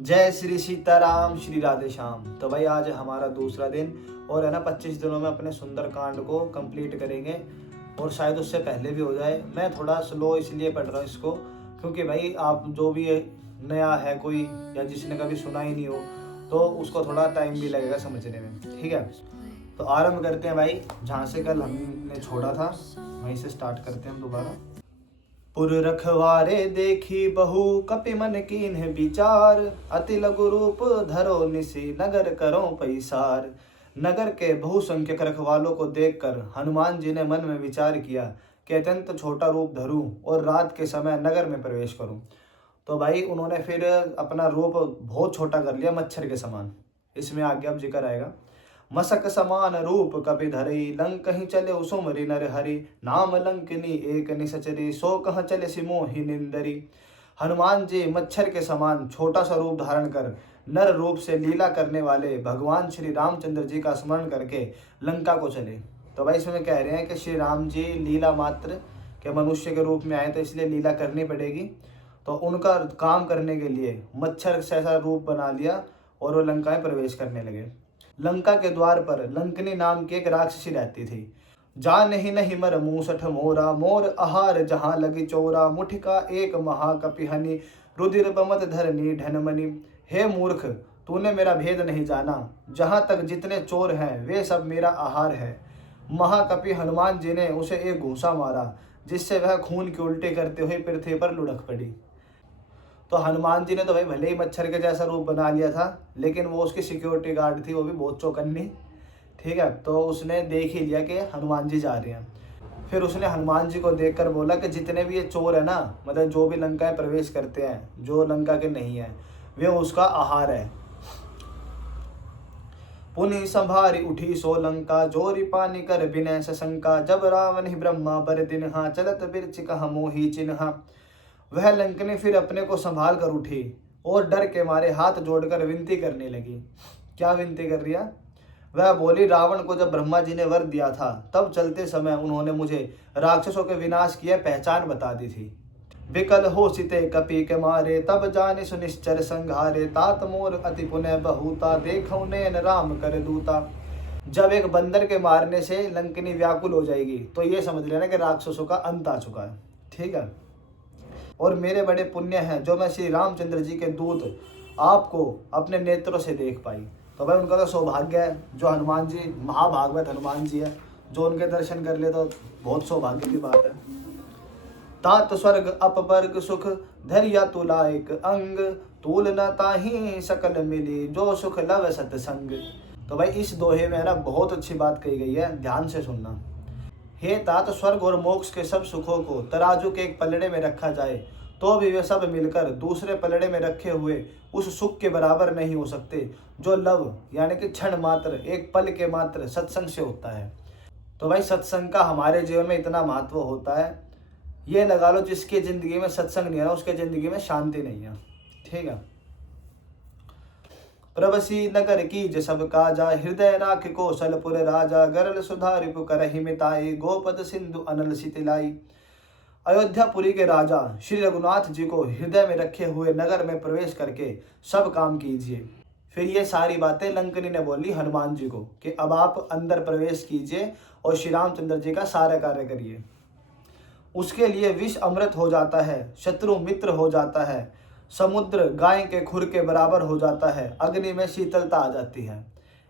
जय श्री सीताराम, श्री राधे श्याम। तो भाई आज हमारा दूसरा दिन और है ना 25 दिनों में अपने सुंदरकांड को कंप्लीट करेंगे और शायद उससे पहले भी हो जाए। मैं थोड़ा स्लो इसलिए पढ़ रहा हूँ इसको क्योंकि भाई आप जो भी नया है कोई या जिसने कभी सुना ही नहीं हो तो उसको थोड़ा टाइम भी लगेगा समझने में। ठीक है, तो आरंभ करते हैं भाई जहाँ से कल हमने छोड़ा था वहीं से स्टार्ट करते हैं हम दोबारा। पुर रखवारे देखी बहु कपि मन कीन्ह विचार, अति लघु रूप धरो निसी नगर करो पैसार। नगर के बहुसंख्यक रखवालों को देखकर हनुमान जी ने मन में विचार किया कि अत्यंत छोटा रूप धरूं और रात के समय नगर में प्रवेश करूं। तो भाई उन्होंने फिर अपना रूप बहुत छोटा कर लिया, मच्छर के समान। इसमें आगे अब जिक्र आएगा। मसक समान रूप कपि धरई, लंक कहीं चले उसुमरि नर हरि। नाम लंकनी एक निसचरी, सो कहाँ चले सिमोहि निंदरी। हनुमान जी मच्छर के समान छोटा सा रूप धारण कर नर रूप से लीला करने वाले भगवान श्री रामचंद्र जी का स्मरण करके लंका को चले। तो भाई इसमें कह रहे हैं कि श्री राम जी लीला मात्र के मनुष्य के रूप में आए तो इसलिए लीला करनी पड़ेगी। तो उनका काम करने के लिए मच्छर से ऐसा रूप बना लिया और वो लंका में प्रवेश करने लगे। लंका के द्वार पर लंकनी नाम की एक राक्षसी रहती थी। जा नहीं नहीं मर मूसठ मोरा, मोर आहार जहाँ लगी चोरा। मुठिका एक महाकपिहनि, रुधिर बमत धरनी ढनमनि। हे मूर्ख, तूने मेरा भेद नहीं जाना। जहाँ तक जितने चोर हैं वे सब मेरा आहार है। महाकपि हनुमान जी ने उसे एक घूंसा मारा जिससे वह खून की उल्टी करते हुए पृथ्वी पर लुढ़क पड़ी। तो हनुमान जी ने तो भाई भले ही मच्छर के जैसा रूप बना लिया था लेकिन वो उसकी सिक्योरिटी गार्ड थी, वो भी बहुत चौकन्नी। ठीक है, तो उसने देख ही लिया कि हनुमान जी जा रहे हैं। फिर उसने हनुमान जी को देखकर बोला कि जितने भी ये चोर है ना, मतलब जो भी लंका में प्रवेश करते हैं जो लंका के नहीं है वे उसका आहार है। पुनि संभारी उठी सो लंका, जोरी पानी कर बिनय सशंका। जब रावण ही ब्रह्मा बर दिनहा, चलत बिरच कह मोहि चिन्हा। वह लंकनी फिर अपने को संभाल कर उठी और डर के मारे हाथ जोड़कर विनती करने लगी। क्या विनती कर रही है? वह बोली, रावण को जब ब्रह्मा जी ने वर दिया था तब चलते समय उन्होंने मुझे राक्षसों के विनाश की पहचान बता दी थी। विकल हो सिते कपि के मारे, तब जाने सुनिश्चर संघारे। तात मोर अति पुनः बहुता, देखो नैन राम कर दूता। जब एक बंदर के मारने से लंकनी व्याकुल हो जाएगी तो ये समझ लेना कि राक्षसों का अंत आ चुका है। ठीक है, और मेरे बड़े पुण्य हैं जो मैं श्री रामचंद्र जी के दूत आपको अपने नेत्रों से देख पाई। तो भाई उनका तो सौभाग्य है जो हनुमान जी, महाभागवत हनुमान जी है, जो उनके दर्शन कर ले तो बहुत सौभाग्य की बात है। तात स्वर्ग अपवर्ग सुख, धैर्य तुला एक अंग। तूल न ताही सकल मिली, जो सुख लव सतसंग। तो भाई इस दोहे में ना बहुत अच्छी बात कही गई है, ध्यान से सुनना। हे तात, स्वर्ग और मोक्ष के सब सुखों को तराजू के एक पलड़े में रखा जाए तो भी वे सब मिलकर दूसरे पलड़े में रखे हुए उस सुख के बराबर नहीं हो सकते जो लव यानी कि क्षण मात्र, एक पल के मात्र सत्संग से होता है। तो भाई सत्संग का हमारे जीवन में इतना महत्व होता है, ये लगा लो जिसकी जिंदगी में सत्संग नहीं है ना उसके जिंदगी में शांति नहीं है। ठीक है, प्रभसी नगर कीज सब काजा, हृदय राख कौशलपुर राजा। गरल सुधारिपु करहि मिताई, गोपद सिंधु अनल सितिलाई। अयोध्यापुरी के राजा श्री रघुनाथ जी को हृदय में रखे हुए नगर में प्रवेश करके सब काम कीजिए। फिर ये सारी बातें लंकनी ने बोली हनुमान जी को कि अब आप अंदर प्रवेश कीजिए और श्री रामचंद्र जी का सारा कार्य करिए। उसके लिए विष अमृत हो जाता है, शत्रु मित्र हो जाता है, समुद्र गाय के खुर के बराबर हो जाता है, अग्नि में शीतलता आ जाती है।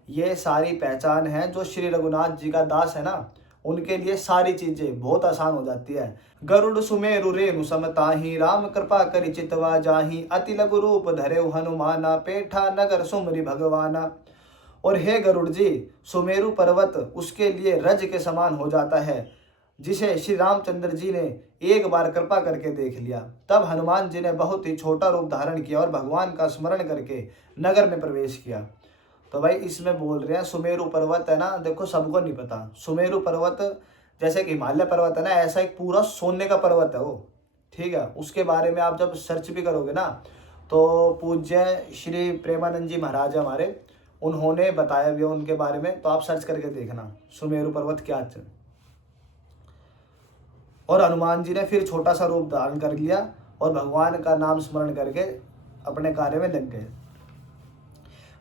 ये सारी पहचान है जो श्री रघुनाथ जी का दास है ना, उनके लिए सारी चीजें बहुत आसान हो जाती है। गरुड़ सुमेरु रेणु समताही, राम कृपा करि चितवा जाही। अति लघु रूप धरे हनुमाना, पेठा नगर सुमरि भगवाना। और हे गरुड़ जी, सुमेरु पर्वत उसके लिए रज के समान हो जाता है जिसे श्री रामचंद्र जी ने एक बार कृपा करके देख लिया। तब हनुमान जी ने बहुत ही छोटा रूप धारण किया और भगवान का स्मरण करके नगर में प्रवेश किया। तो भाई इसमें बोल रहे हैं सुमेरु पर्वत है ना, देखो सबको नहीं पता, सुमेरु पर्वत जैसे कि हिमालय पर्वत है ना, ऐसा एक पूरा सोने का पर्वत है वो। ठीक है, उसके बारे में आप जब सर्च भी करोगे ना तो पूज्य श्री प्रेमानंद जी महाराज हमारे, उन्होंने बताया भी उनके बारे में, तो आप सर्च करके देखना सुमेरु पर्वत क्या है। और हनुमान जी ने फिर छोटा सा रूप धारण कर लिया और भगवान का नाम स्मरण करके अपने कार्य में लग गए।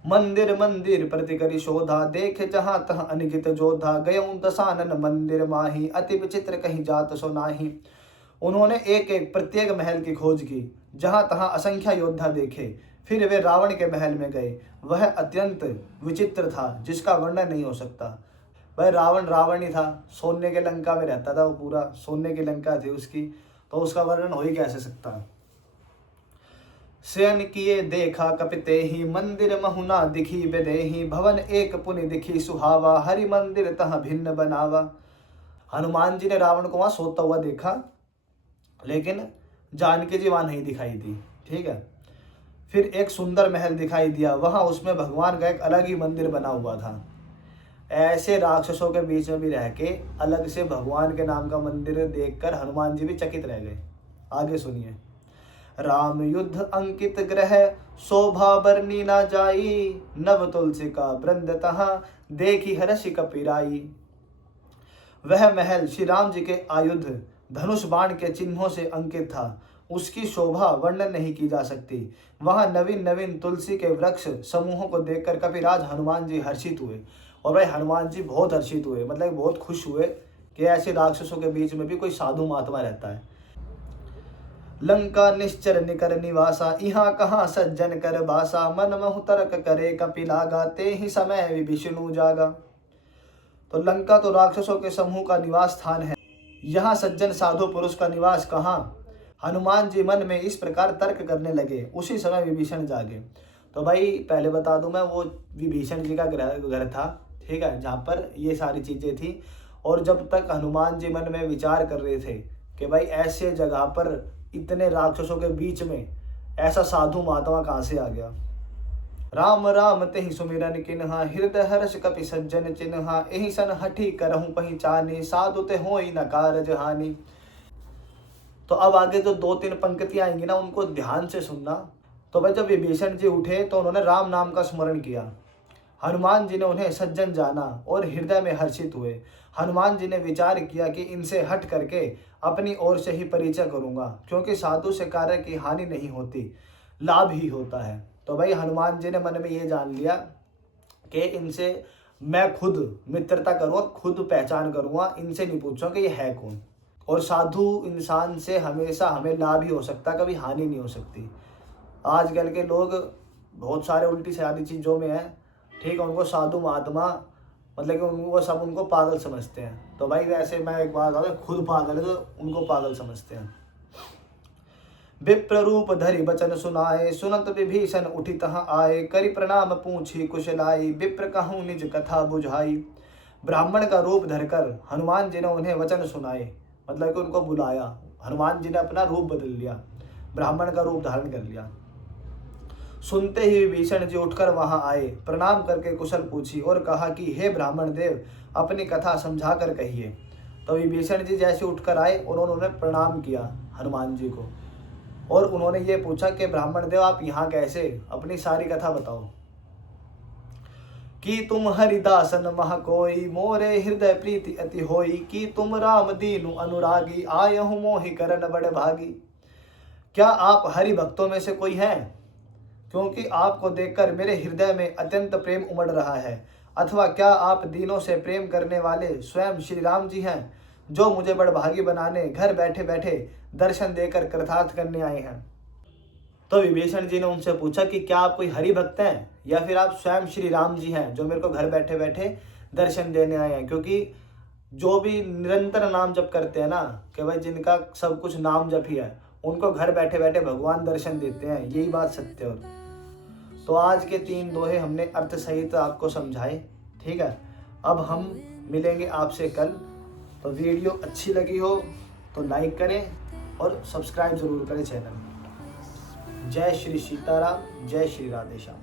मंदिर मंदिर प्रति करी शोधा, देखे जहां तह अनगित जोधा, गयऊं दसानन मंदिर माही, अति विचित्र कहीं जात सो नाही। उन्होंने एक एक प्रत्येक महल की खोज की, जहां तहां असंख्य योद्धा देखे। फिर वे रावण के महल में गए। वह अत्यंत विचित्र था, जिसका वर्णन नहीं हो सकता। वह रावण ही था, सोने के लंका में रहता था, वो पूरा सोने की लंका थी उसकी, तो उसका वर्णन हो ही कैसे सकता है। शयन किए देखा कपिते ही, मंदिर महुना दिखी बेदेही, भवन एक पुनि दिखी सुहावा, हरि मंदिर तह भिन्न बनावा। हनुमान जी ने रावण को वहां सोता हुआ देखा, लेकिन जानकी जी वहां नहीं दिखाई दी। ठीक है। फिर एक सुंदर महल दिखाई दिया, वहां उसमें भगवान का एक अलग ही मंदिर बना हुआ था। ऐसे राक्षसों के बीच में भी रह के अलग से भगवान के नाम का मंदिर देखकर हनुमान जी भी चकित रह गए। आगे सुनिए। राम युद्ध अंकित ग्रह, शोभा बरनी ना जाई, नव तुलसी का वृंद तहाँ, देखी हर्ष कपिराई। वह महल श्री राम जी के आयुध धनुष बाण के चिन्हों से अंकित था। उसकी शोभा वर्णन नहीं की जा सकती। वहां नवीन नवीन तुलसी के वृक्ष समूहों को देखकर कपिराज हनुमान जी हर्षित हुए। और भाई हनुमान जी बहुत हर्षित हुए, मतलब बहुत खुश हुए कि ऐसे राक्षसों के बीच में भी कोई साधु महात्मा रहता है। लंका निश्चर निकर निवासा, यहाँ कहाँ सज्जन कर बासा, मन महु तर्क करे कपिलागा, ते ही समय विभीषणु जागा। तो लंका तो राक्षसों के समूह का निवास स्थान है, यहाँ सज्जन साधु पुरुष का निवास कहाँ। हनुमान जी मन में इस प्रकार तर्क करने लगे, उसी समय विभीषण जागे। तो भाई पहले बता दूं मैं, वो विभीषण जी का घर था, ठीक है, जहाँ पर ये सारी चीज़ें थी। और जब तक हनुमान जी मन में विचार कर रहे थे कि भाई ऐसे जगह पर इतने राक्षसों के बीच में ऐसा साधु महात्मा कहाँ से आ गया। राम राम तेहि सुमिरन किन्हा, हृदय हर्ष कपि सज्जन चिन्हा, एहि सन हठी करहूँ पहिचानी, साधु ते होई न कारज हानि। तो अब आगे जो 2-3 पंक्तियां आएंगी ना, उनको ध्यान से सुनना। तो भाई जब विभीषण जी उठे तो उन्होंने राम नाम का स्मरण किया। हनुमान जी ने उन्हें सज्जन जाना और हृदय में हर्षित हुए। हनुमान जी ने विचार किया कि इनसे हट करके अपनी ओर से ही परिचय करूंगा, क्योंकि साधु से कार्य की हानि नहीं होती, लाभ ही होता है। तो भाई हनुमान जी ने मन में ये जान लिया कि इनसे मैं खुद मित्रता करूँगा, खुद पहचान करूँगा, इनसे नहीं पूछूंगा कि ये है कौन। और साधु इंसान से हमेशा हमें लाभ ही हो सकता, कभी हानि नहीं हो सकती। आजकल के लोग बहुत सारे उल्टी सीधी चीज़ों में हैं, ठीक है, उनको साधु महात्मा मतलब कि वो सब उनको पागल समझते हैं। तो भाई वैसे मैं एक बात बता दूं, खुद पागल है तो उनको पागल समझते हैं। विप्र रूप धरि बचन सुनाए, सुनत विभीषण उठी तहाँ आए, करि प्रणाम पूछी कुशलाई, विप्र कहूँ निज कथा बुझाई। ब्राह्मण का रूप धरकर हनुमान जी ने उन्हें वचन सुनाए, मतलब कि उनको बुलाया। हनुमान जी ने अपना रूप बदल लिया, ब्राह्मण का रूप धारण कर लिया। सुनते ही विभीषण जी उठकर वहां आए, प्रणाम करके कुशल पूछी और कहा कि हे ब्राह्मण देव, अपनी कथा समझा कर कहिए। तो विभीषण जी जैसे उठकर आए, उन्होंने प्रणाम किया हनुमान जी को और उन्होंने ये पूछा कि ब्राह्मण देव आप यहाँ कैसे, अपनी सारी कथा बताओ। कि तुम हरिदासन मह कोई, मोरे हृदय प्रीति अति होई, कि तुम राम दीनु अनुरागी, आयहु मोहि करन बड़ भागी। क्या आप हरि भक्तों में से कोई हैं? क्योंकि आपको देखकर मेरे हृदय में अत्यंत प्रेम उमड़ रहा है। अथवा क्या आप दीनों से प्रेम करने वाले स्वयं श्री राम जी हैं, जो मुझे बड़भागी बनाने घर बैठे बैठे दर्शन देकर कृतार्थ करने आए हैं। तो विभीषण जी ने उनसे पूछा कि क्या आप कोई हरि भक्त हैं या फिर आप स्वयं श्री राम जी हैं, जो मेरे को घर बैठे बैठे दर्शन देने आए हैं। क्योंकि जो भी निरंतर नाम जप करते हैं ना, कि भाई जिनका सब कुछ नाम जप ही है, उनको घर बैठे बैठे भगवान दर्शन देते हैं, यही बात सत्य है। तो आज के 3 दोहे हमने अर्थ सहित आपको समझाए, ठीक है। अब हम मिलेंगे आपसे कल। तो वीडियो अच्छी लगी हो तो लाइक करें और सब्सक्राइब जरूर करें चैनल। जय श्री सीताराम, जय श्री राधेश्याम।